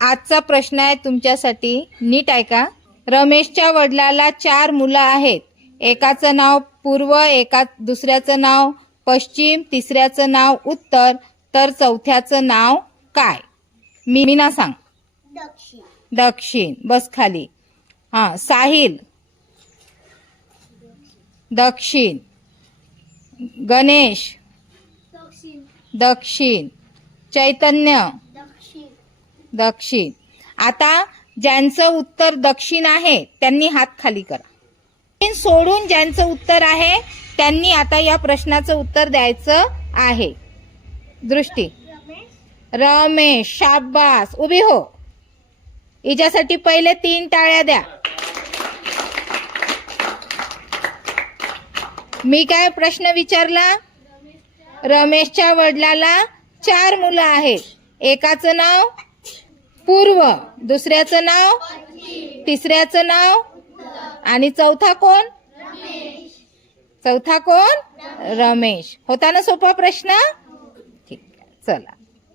आजचा प्रश्न आहे तुमच्यासाठी, नीट ऐका। रमेशच्या वडिलाला 4 मुलं आहेत। एकाचं नाव पूर्व, दुसऱ्याचं नाव पश्चिम, तिसऱ्याचं नाव उत्तर, तर चौथ्याचं नाव काय? मीना सांग। दक्षिण। दक्षिण। बस खाली। साहिल दक्षिण, गणेश दक्षिण। दक्षिण, चैतन्य दक्षिण। दक्षिण। आता ज्यांचं उत्तर दक्षिण आहे त्यांनी हात खाली करा। सोडून ज्यांचं उत्तर आहे त्यांनी आता या प्रश्नाचं उत्तर द्यायचं आहे। दृष्टी। रमेश। शाबास। उभी हो। हिच्यासाठी पहिले 3 टाळ्या द्या। मी काय प्रश्न विचारला? रमेशच्या वडिलाला 4 मुलं आहेत। एकाचं नाव पूर्व, दुसऱ्याचं नाव तिसऱ्याचं नाव आणि चौथा कोण? चौथा कोण? रमेश। होता ना सोपा प्रश्न? ठीक आहे, चला।